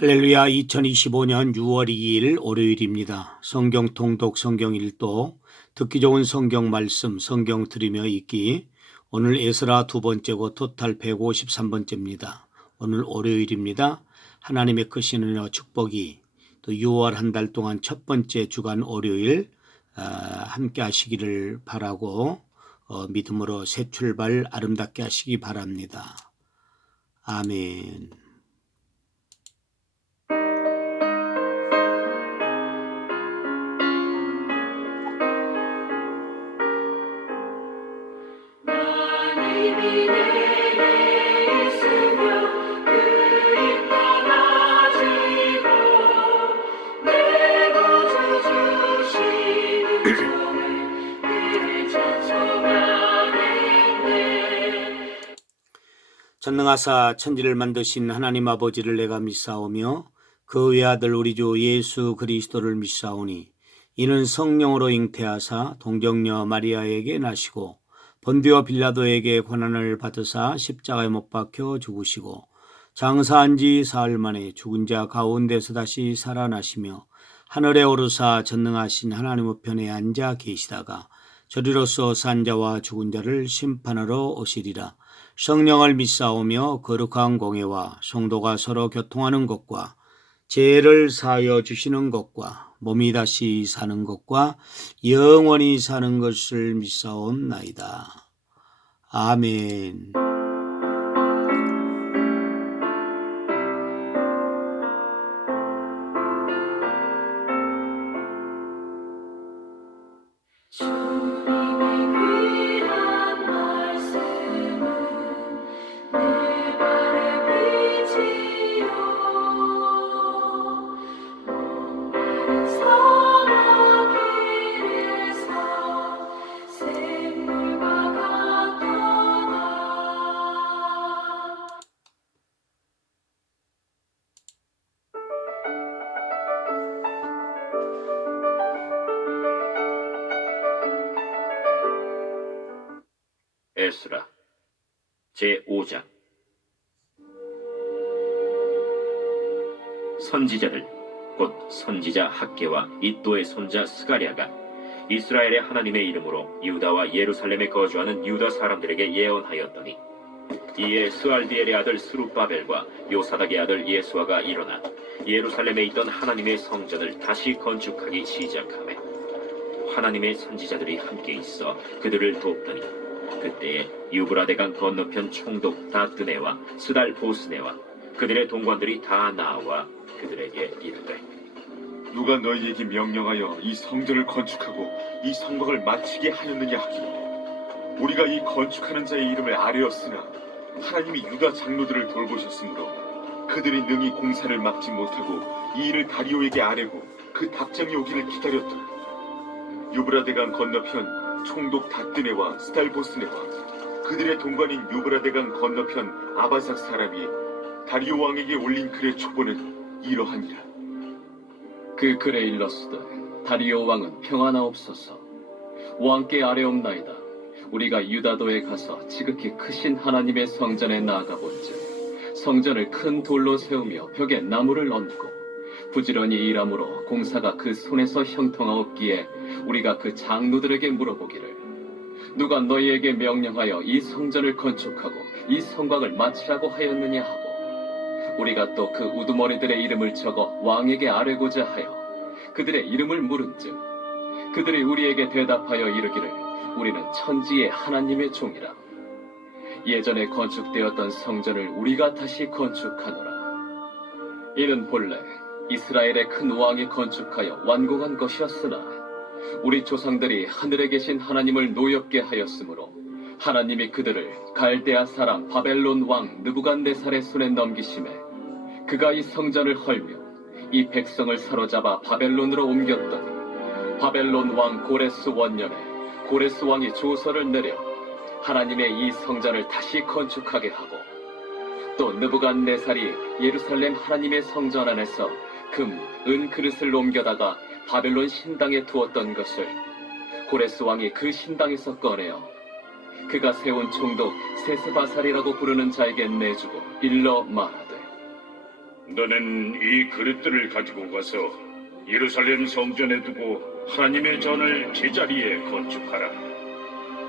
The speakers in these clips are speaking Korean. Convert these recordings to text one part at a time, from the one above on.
할렐루야. 2025년 6월 2일 월요일입니다. 성경 통독 성경 일도 듣기 좋은 성경 말씀 성경 들으며 읽기. 오늘 에스라 두 번째고 토탈 153번째입니다. 오늘 월요일입니다. 하나님의 크신 은혜와 축복이 또 6월 한 달 동안 첫 번째 주간 월요일 함께 하시기를 바라고 믿음으로 새 출발 아름답게 하시기 바랍니다. 아멘. 전능하사 천지를 만드신 하나님 아버지를 내가 믿사오며 그 외아들 우리 주 예수 그리스도를 믿사오니 이는 성령으로 잉태하사 동정녀 마리아에게 나시고 본디오 빌라도에게 고난을 받으사 십자가에 못 박혀 죽으시고 장사한 지 사흘 만에 죽은 자 가운데서 다시 살아나시며 하늘에 오르사 전능하신 하나님 우편에 앉아 계시다가 저리로서 산 자와 죽은 자를 심판하러 오시리라. 성령을 믿사오며 거룩한 공회와 성도가 서로 교통하는 것과 죄를 사하여 주시는 것과 몸이 다시 사는 것과 영원히 사는 것을 믿사옵나이다. 아멘. 에스라 제5장. 선지자들 곧 선지자 학개와 이도의 손자 스가랴가 이스라엘의 하나님의 이름으로 유다와 예루살렘에 거주하는 유다 사람들에게 예언하였더니, 이에 스알디엘의 아들 스룹바벨과 요사닥의 아들 예수아가 일어나 예루살렘에 있던 하나님의 성전을 다시 건축하기 시작하매 하나님의 선지자들이 함께 있어 그들을 돕더니, 그때에 유브라데강 건너편 총독 다뜨네와 스달 보스네와 그들의 동관들이 다 나와 그들에게 이르되, 누가 너희에게 명령하여 이 성전을 건축하고 이 성곽을 마치게 하였느냐 하기로, 우리가 이 건축하는 자의 이름을 아뢰었으나 하나님이 유다 장로들을 돌보셨으므로 그들이 능히 공사를 막지 못하고 이 일을 다리오에게 아뢰고 그 답장이 오기를 기다렸더라. 유브라데강 건너편 총독 다뜨네와 스달보스네와 그들의 동관인 유브라데강 건너편 아바삭 사람이 다리오 왕에게 올린 글의 촉보는 이러하니라. 그 글에 일렀으되, 다리오 왕은 평안하옵소서. 왕께 아뢰옵나이다. 우리가 유다도에 가서 지극히 크신 하나님의 성전에 나아가본즉 성전을 큰 돌로 세우며 벽에 나무를 얹고 부지런히 일함으로 공사가 그 손에서 형통하옵기에 우리가 그 장로들에게 물어보기를, 누가 너희에게 명령하여 이 성전을 건축하고 이 성곽을 마치라고 하였느냐 하고, 우리가 또 그 우두머리들의 이름을 적어 왕에게 아뢰고자 하여 그들의 이름을 물은즉, 그들이 우리에게 대답하여 이르기를, 우리는 천지의 하나님의 종이라. 예전에 건축되었던 성전을 우리가 다시 건축하노라. 이는 본래 이스라엘의 큰 왕이 건축하여 완공한 것이었으나 우리 조상들이 하늘에 계신 하나님을 노엽게 하였으므로 하나님이 그들을 갈대아 사람 바벨론 왕 느부갓네살의 손에 넘기심에 그가 이 성전을 헐며 이 백성을 사로잡아 바벨론으로 옮겼더니, 바벨론 왕 고레스 원년에 고레스 왕이 조서를 내려 하나님의 이 성전을 다시 건축하게 하고, 또 느부갓네살이 예루살렘 하나님의 성전 안에서 금, 은 그릇을 옮겨다가 바벨론 신당에 두었던 것을 고레스 왕이 그 신당에서 꺼내어 그가 세운 총독 세스바살이라고 부르는 자에게 내주고 일러 말하되, 너는 이 그릇들을 가지고 가서 예루살렘 성전에 두고 하나님의 전을 제자리에 건축하라.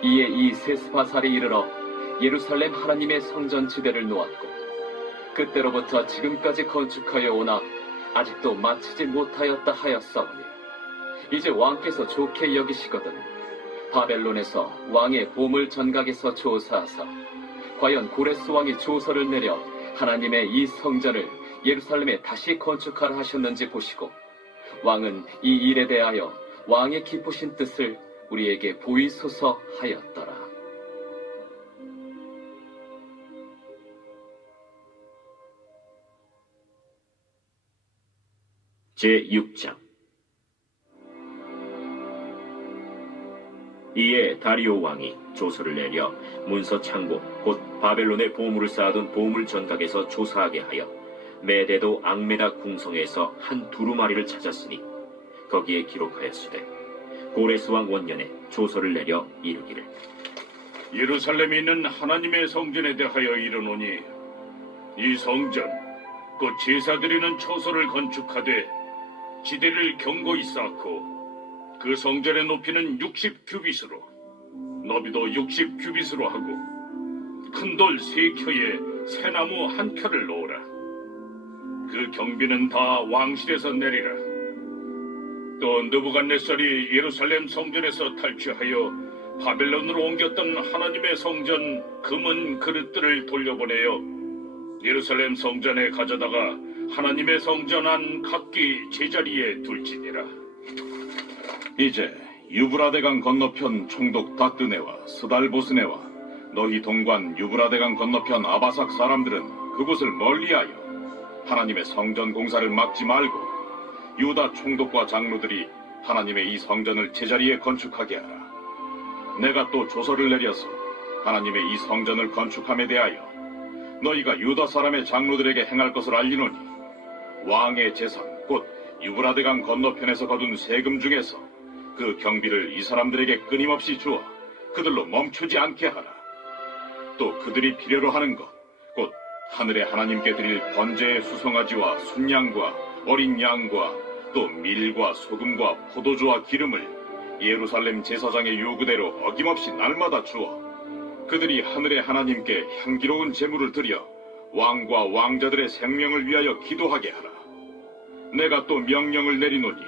이에 이 세스바살이 이르러 예루살렘 하나님의 성전 지대를 놓았고 그때로부터 지금까지 건축하여 오나 아직도 마치지 못하였다 하였사오니 이제 왕께서 좋게 여기시거든 바벨론에서 왕의 보물 전각에서 조사하사 과연 고레스 왕이 조서를 내려 하나님의 이 성전을 예루살렘에 다시 건축하라 하셨는지 보시고 왕은 이 일에 대하여 왕의 기쁘신 뜻을 우리에게 보이소서 하였더라. 제6장. 이에 다리오 왕이 조서를 내려 문서 창고 곧 바벨론의 보물을 쌓아둔 보물 전각에서 조사하게 하여 메데도 앙메다 궁성에서 한 두루마리를 찾았으니 거기에 기록하였으되 고레스 왕 원년에 조서를 내려 이르기를 예루살렘에 있는 하나님의 성전에 대하여 이르노니 이 성전 곧 제사드리는 처소를 건축하되 지대를 견고히 쌓고 그 성전의 높이는 60규빗으로 너비도 60규빗으로 하고 큰 돌 3켜에 새나무 1켜를 놓으라. 그 경비는 다 왕실에서 내리라. 또 느부갓네살이 예루살렘 성전에서 탈취하여 바벨론으로 옮겼던 하나님의 성전 금은 그릇들을 돌려보내어 예루살렘 성전에 가져다가 하나님의 성전 안 각기 제자리에 둘지니라. 이제 유브라데강 건너편 총독 다뜨네와 스달보스네와 너희 동관 유브라데강 건너편 아바삭 사람들은 그곳을 멀리하여 하나님의 성전 공사를 막지 말고 유다 총독과 장로들이 하나님의 이 성전을 제자리에 건축하게 하라. 내가 또 조서를 내려서 하나님의 이 성전을 건축함에 대하여 너희가 유다 사람의 장로들에게 행할 것을 알리노니 왕의 재산 곧 유브라데강 건너편에서 거둔 세금 중에서 그 경비를 이 사람들에게 끊임없이 주어 그들로 멈추지 않게 하라. 또 그들이 필요로 하는 것 곧 하늘의 하나님께 드릴 번제의 수송아지와 순양과 어린 양과 또 밀과 소금과 포도주와 기름을 예루살렘 제사장의 요구대로 어김없이 날마다 주어 그들이 하늘의 하나님께 향기로운 제물을 드려 왕과 왕자들의 생명을 위하여 기도하게 하라. 내가 또 명령을 내리노니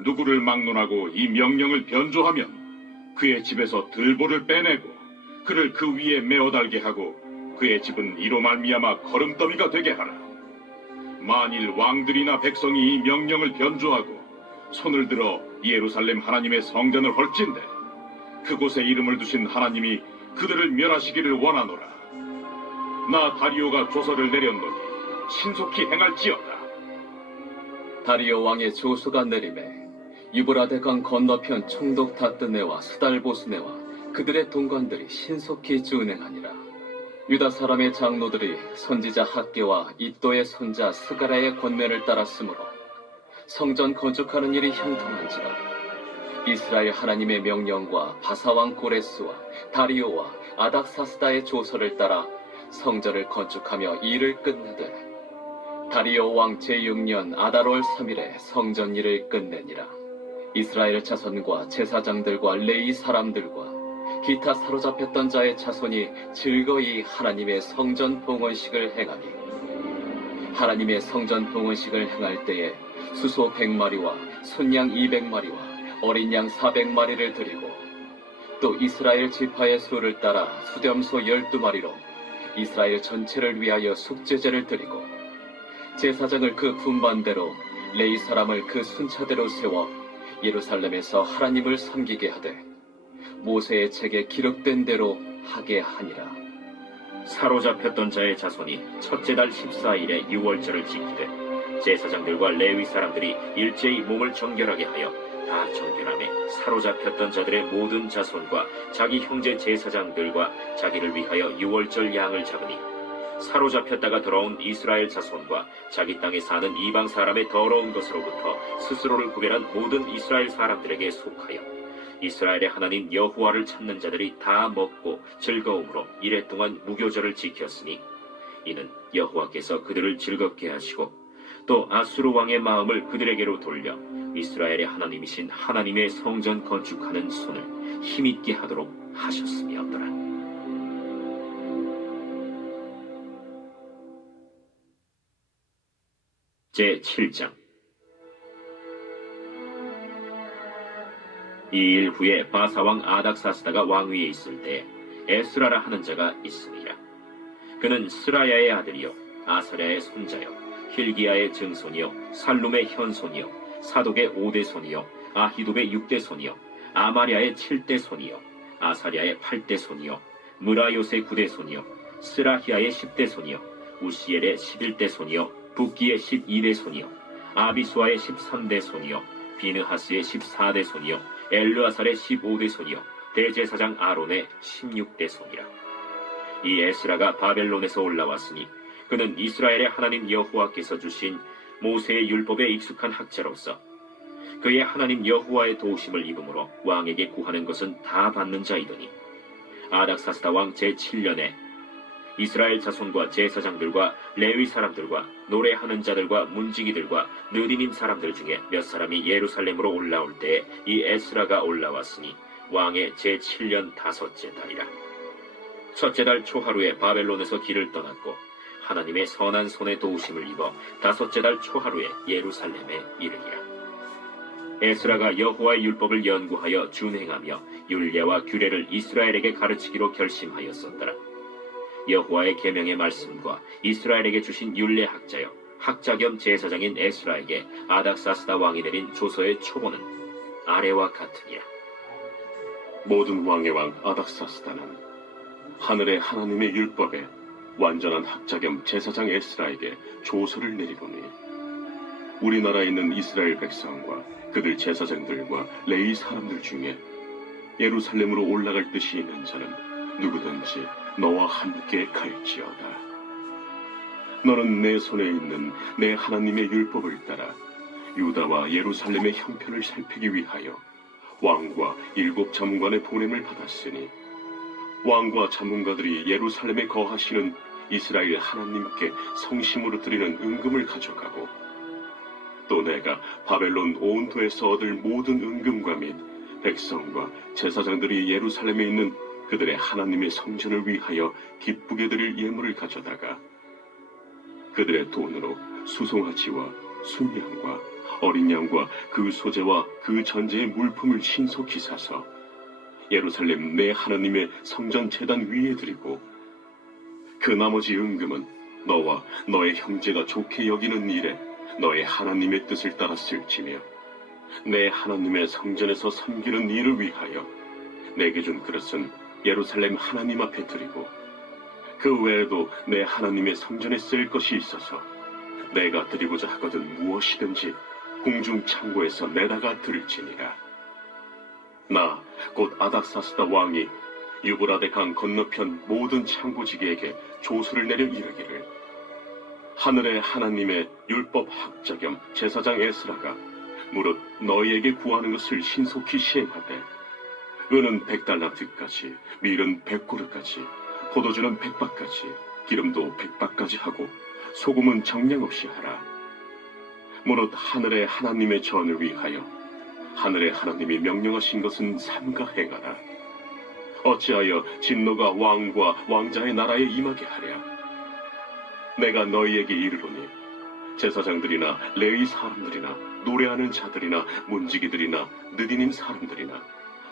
누구를 막론하고 이 명령을 변조하면 그의 집에서 들보를 빼내고 그를 그 위에 메어 달게 하고 그의 집은 이로 말미암아 거름더미가 되게 하라. 만일 왕들이나 백성이 이 명령을 변조하고 손을 들어 예루살렘 하나님의 성전을 헐진대 그곳에 이름을 두신 하나님이 그들을 멸하시기를 원하노라. 나 다리오가 조서를 내렸노니 신속히 행할지어다. 다리오 왕의 조서가 내림에 유브라데강 건너편 총독 다뜨네와 스달보스네와 그들의 동관들이 신속히 준행하니라. 유다 사람의 장로들이 선지자 학계와 이또의 손자 스가랴의 권면을 따랐으므로 성전 건축하는 일이 형통한지라. 이스라엘 하나님의 명령과 바사왕 고레스와 다리오와 아닥사스다의 조서를 따라 성전을 건축하며 일을 끝내되 다리오 왕 제6년 아달월 3일에 성전 일을 끝내니라. 이스라엘 자손과 제사장들과 레위 사람들과 기타 사로잡혔던 자의 자손이 즐거이 하나님의 성전 봉헌식을 행하니 하나님의 성전 봉헌식을 행할 때에 수소 100마리와 순양 200마리와 어린 양 400마리를 드리고 또 이스라엘 지파의 수를 따라 수렴소 12마리로 이스라엘 전체를 위하여 속죄제를 드리고 제사장을 그 분반대로 레위 사람을 그 순차대로 세워 예루살렘에서 하나님을 섬기게 하되 모세의 책에 기록된 대로 하게 하니라. 사로잡혔던 자의 자손이 첫째 달 14일에 유월절을 지키되 제사장들과 레위 사람들이 일제히 몸을 정결하게 하여 다 정결함에 사로잡혔던 자들의 모든 자손과 자기 형제 제사장들과 자기를 위하여 유월절 양을 잡으니 사로잡혔다가 돌아온 이스라엘 자손과 자기 땅에 사는 이방 사람의 더러운 것으로부터 스스로를 구별한 모든 이스라엘 사람들에게 속하여 이스라엘의 하나님 여호와를 찾는 자들이 다 먹고 즐거움으로 이래 동안 무교절을 지켰으니 이는 여호와께서 그들을 즐겁게 하시고 또 아수르 왕의 마음을 그들에게로 돌려 이스라엘의 하나님이신 하나님의 성전 건축하는 손을 힘있게 하도록 하셨음이었더라. 제7장. 이 일 후에 바사왕 아닥사스다가 왕위에 있을 때 에스라라 하는 자가 있으니라. 그는 스라야의 아들이요 아사랴의 손자요 힐기야의 증손이요 살룸의 현손이요 사독의 5대 손이요 아히둡의 6대 손이요 아마랴의 7대 손이요 아사랴의 8대 손이요 무라요의 9대 손이요 스라히야의 10대 손이요 우시엘의 11대 손이요 붓기의 12대 손이요 아비수아의 13대 손이요 비느하스의 14대 손이요 엘르아살의 15대 손이요 대제사장 아론의 16대 손이라. 이 에스라가 바벨론에서 올라왔으니 그는 이스라엘의 하나님 여호와께서 주신 모세의 율법에 익숙한 학자로서 그의 하나님 여호와의 도우심을 입음으로 왕에게 구하는 것은 다 받는 자이더니 아닥사스다 왕 제7년에 이스라엘 자손과 제사장들과 레위 사람들과 노래하는 자들과 문지기들과 느디님 사람들 중에 몇 사람이 예루살렘으로 올라올 때에 이 에스라가 올라왔으니 왕의 제7년 5째 달이라. 첫째 달 초하루에 바벨론에서 길을 떠났고 하나님의 선한 손에 도우심을 입어 5째 달 초하루에 예루살렘에 이르니라. 에스라가 여호와의 율법을 연구하여 준행하며 율례와 규례를 이스라엘에게 가르치기로 결심하였었더라. 여호와의 계명의 말씀과 이스라엘에게 주신 율례 학자여 학자 겸 제사장인 에스라에게 아닥사스다 왕이 내린 조서의 초본은 아래와 같으니라. 모든 왕의 왕 아닥사스다는 하늘의 하나님의 율법에 완전한 학자 겸 제사장 에스라에게 조서를 내리노니 우리나라에 있는 이스라엘 백성과 그들 제사장들과 레위 사람들 중에 예루살렘으로 올라갈 뜻이 있는 자는 누구든지 너와 함께 갈지어다. 너는 내 손에 있는 내 하나님의 율법을 따라 유다와 예루살렘의 형편을 살피기 위하여 왕과 7 자문관의 보냄을 받았으니 왕과 자문가들이 예루살렘에 거하시는 이스라엘 하나님께 성심으로 드리는 은금을 가져가고 또 내가 바벨론 온 도에서 얻을 모든 은금과 및 백성과 제사장들이 예루살렘에 있는 그들의 하나님의 성전을 위하여 기쁘게 드릴 예물을 가져다가 그들의 돈으로 수송아지와 순양과 어린 양과 그 소재와 그 전제의 물품을 신속히 사서 예루살렘 내 하나님의 성전 제단 위에 드리고 그 나머지 은금은 너와 너의 형제가 좋게 여기는 일에 너의 하나님의 뜻을 따라 쓸지며 내 하나님의 성전에서 섬기는 일을 위하여 내게 준 그릇은 예루살렘 하나님 앞에 드리고 그 외에도 내 하나님의 성전에 쓸 것이 있어서 내가 드리고자 하거든 무엇이든지 궁중 창고에서 내다가 드릴지니라. 나 곧 아닥사스다 왕이 유브라데 강 건너편 모든 창고지기에게 조서를 내려 이르기를 하늘의 하나님의 율법 학자 겸 제사장 에스라가 무릇 너희에게 구하는 것을 신속히 시행하되 은은 100달란트까지 밀은 100고르까지 포도주는 100박까지 기름도 100박까지 하고 소금은 정량 없이 하라. 무릇 하늘의 하나님의 전을 위하여 하늘의 하나님이 명령하신 것은 삼가 행하라. 어찌하여 진노가 왕과 왕자의 나라에 임하게 하랴. 내가 너희에게 이르노니 제사장들이나 레위 사람들이나 노래하는 자들이나 문지기들이나 느디님 사람들이나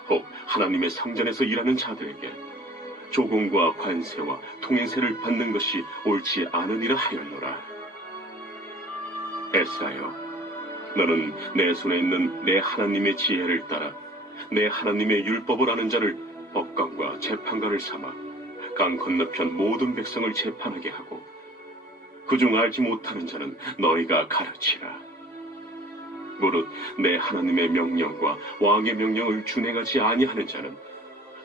혹 하나님의 성전에서 일하는 자들에게 조공과 관세와 통행세를 받는 것이 옳지 않으니라 하였노라. 에스라여, 너는 내 손에 있는 내 하나님의 지혜를 따라 내 하나님의 율법을 아는 자를 법관과 재판관을 삼아 강 건너편 모든 백성을 재판하게 하고 그중 알지 못하는 자는 너희가 가르치라. 무릇 내 하나님의 명령과 왕의 명령을 준행하지 아니하는 자는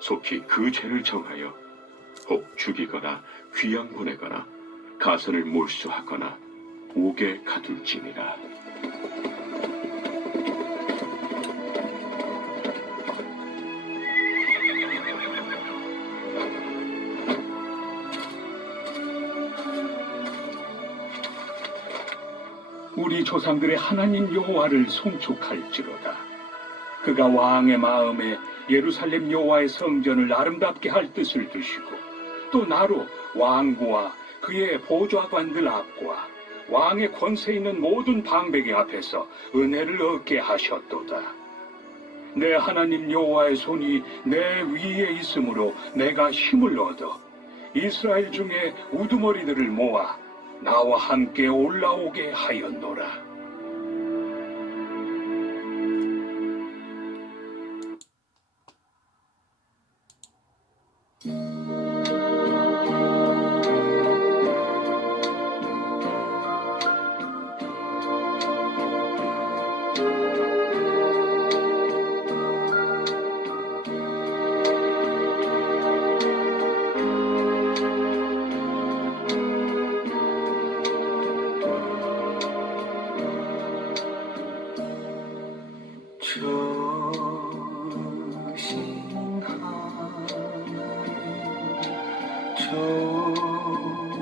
속히 그 죄를 정하여 혹 죽이거나 귀양 보내거나 가선을 몰수하거나 옥에 가둘지니라. 우리 조상들의 하나님 여호와를 송축할지로다. 그가 왕의 마음에 예루살렘 여호와의 성전을 아름답게 할 뜻을 두시고 또 나로 왕과 그의 보좌관들 앞과 왕의 권세 있는 모든 방백의 앞에서 은혜를 얻게 하셨도다. 내 하나님 여호와의 손이 내 위에 있으므로 내가 힘을 얻어 이스라엘 중에 우두머리들을 모아 나와 함께 올라오게 하였노라.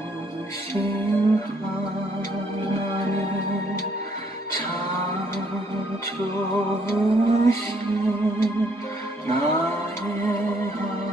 조신 하나님 참 좋으신 나의 하나님.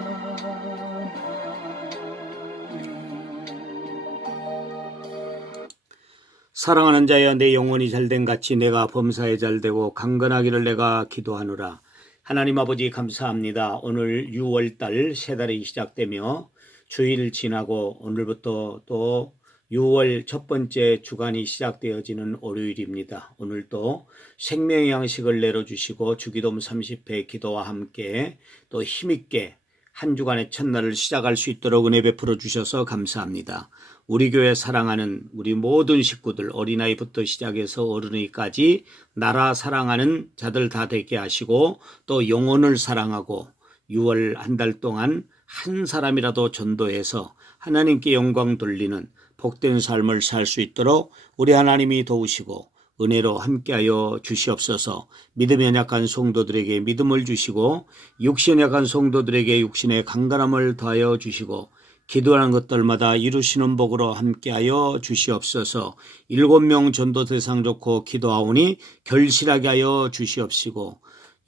사랑하는 자여, 내 영혼이 잘된 같이 내가 범사에 잘되고 강건하기를 내가 기도하노라. 하나님 아버지 감사합니다. 오늘 6월달 새 달이 시작되며 주일 지나고 오늘부터 또 6월 첫 번째 주간이 시작되어지는 월요일입니다. 오늘도 생명의 양식을 내려주시고 주기도문 30회 기도와 함께 또 힘있게 한 주간의 첫날을 시작할 수 있도록 은혜 베풀어 주셔서 감사합니다. 우리 교회 사랑하는 우리 모든 식구들, 어린아이부터 시작해서 어른이까지 나라 사랑하는 자들 다 되게 하시고 또 영혼을 사랑하고 6월 한 달 동안 한 사람이라도 전도해서 하나님께 영광 돌리는 복된 삶을 살 수 있도록 우리 하나님이 도우시고 은혜로 함께하여 주시옵소서. 믿음이 연약한 성도들에게 믿음을 주시고 육신이 약한 성도들에게 육신의 강건함을 더하여 주시고 기도하는 것들마다 이루시는 복으로 함께하여 주시옵소서. 7명 전도 대상 좋고 기도하오니 결실하게 하여 주시옵시고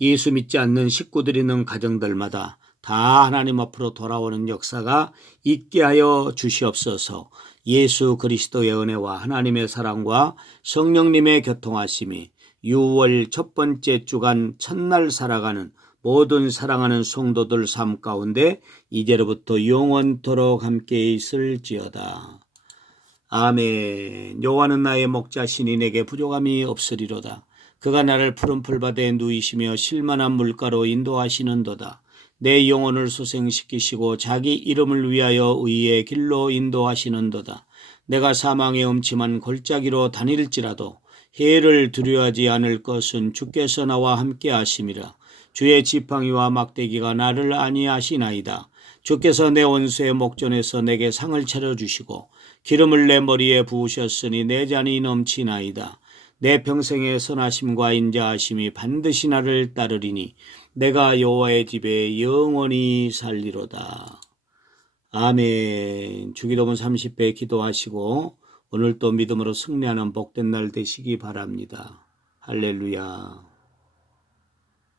예수 믿지 않는 식구들이 있는 가정들마다 다 하나님 앞으로 돌아오는 역사가 있게 하여 주시옵소서. 예수 그리스도의 은혜와 하나님의 사랑과 성령님의 교통하심이 6월 첫 번째 주간 첫날 살아가는 모든 사랑하는 성도들 삶 가운데 이제로부터 영원토록 함께 있을지어다. 아멘. 여호와는 나의 목자시니 내게 부족함이 없으리로다. 그가 나를 푸른 풀밭에 누이시며 실만한 물가로 인도하시는도다. 내 영혼을 소생시키시고 자기 이름을 위하여 의의 길로 인도하시는도다. 내가 사망의 음침한 골짜기로 다닐지라도 해를 두려워하지 않을 것은 주께서 나와 함께 하심이라. 주의 지팡이와 막대기가 나를 안위하시나이다. 주께서 내 원수의 목전에서 내게 상을 차려주시고 기름을 내 머리에 부으셨으니 내 잔이 넘치나이다. 내 평생의 선하심과 인자하심이 반드시 나를 따르리니 내가 여호와의 집에 영원히 살리로다. 아멘. 주기도문 30회 기도하시고 오늘 또 믿음으로 승리하는 복된 날 되시기 바랍니다. 할렐루야.